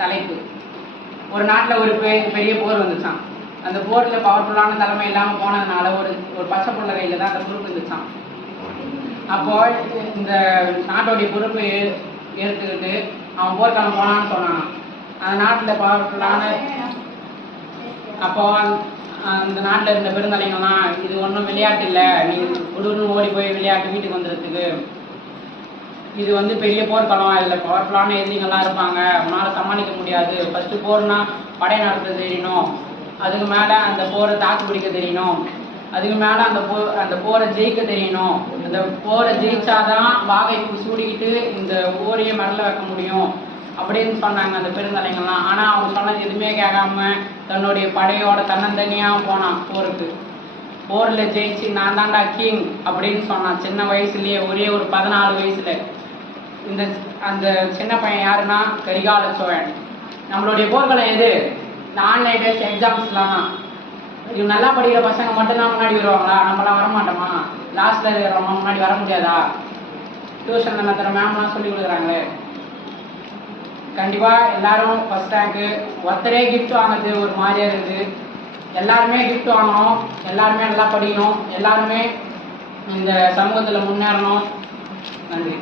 தலைப்பு. ஒரு நாட்டில் ஒரு பெரிய போர் வந்துச்சான். அந்த போரில் பவர்ஃபுல்லான தலைமை இல்லாமல் போனதுனால ஒரு பச்சை புள்ள கையில் தான் அந்த பொறுப்பு இருந்துச்சான். அப்போ இந்த நாட்டோடைய பொறுப்பை ஏற்றுக்கிட்டு அவன் போர்க்களம் போனான்னு சொன்னான். அந்த நாட்டில் பவர்ஃபுல்லான அப்போ அந்த நாட்டில் இருந்த பெருந்தலைங்கள்லாம், இது ஒன்றும் விளையாட்டு இல்லை, நீங்கள் குடுன்னு ஓடி போய் விளையாட்டு வீட்டுக்கு வந்துடுறதுக்கு, இது பெரிய போர்க்களம், இதில் பவர்ஃபுல்லான எதிரிகள்லாம் இருப்பாங்க, உன்னால் சமாளிக்க முடியாது. ஃபஸ்ட்டு போர்னா படை நடத்த தெரியணும், அதுக்கு மேலே அந்த போரை தாக்கு பிடிக்க தெரியணும், அதுக்கு மேலே அந்த போரை ஜெயிக்க தெரியணும். அந்த போரை ஜெயிச்சாதான் வாகை சூடிக்கிட்டு இந்த ஊரையே மரல வைக்க முடியும் அப்படின்னு சொன்னாங்க அந்த பெருந்தலைங்கள்லாம். ஆனால் அவங்க சொன்னது எதுவுமே கேட்காம தன்னுடைய படையோட தன்னந்தனியாக போனான் போருக்கு. போரில் ஜெயிச்சு நான் தாண்டா கிங் அப்படின்னு சொன்னான் சின்ன வயசுலேயே, ஒரே ஒரு 14 வயசுல. அந்த சின்ன பையன் யாருன்னா கரிகால சோழன். நம்மளுடைய போர்க்களம் எது? இந்த ஆன்லைன் டெஸ்ட் எக்ஸாம்ஸ்லாம் இவங்க நல்லா படிக்கிற பசங்க மட்டும்தான் முன்னாடி வருவாங்களா? நம்மளாம் வரமாட்டோமா? லாஸ்ட்ல இருக்கிறவங்க முன்னாடி வர முடியாதா? டியூஷன் நடத்துகிற மேம்லாம் சொல்லி கொடுக்குறாங்களே. கண்டிப்பாக எல்லாரும் ஃபர்ஸ்ட் ரேங்க்கு. ஒருத்தரே கிஃப்ட் வாங்குறது ஒரு மாதிரியா இருக்குது. எல்லாருமே கிஃப்ட் வாங்கணும், எல்லாருமே நல்லா படிக்கணும், எல்லாருமே இந்த சமூகத்தில் முன்னேறணும். நன்றி.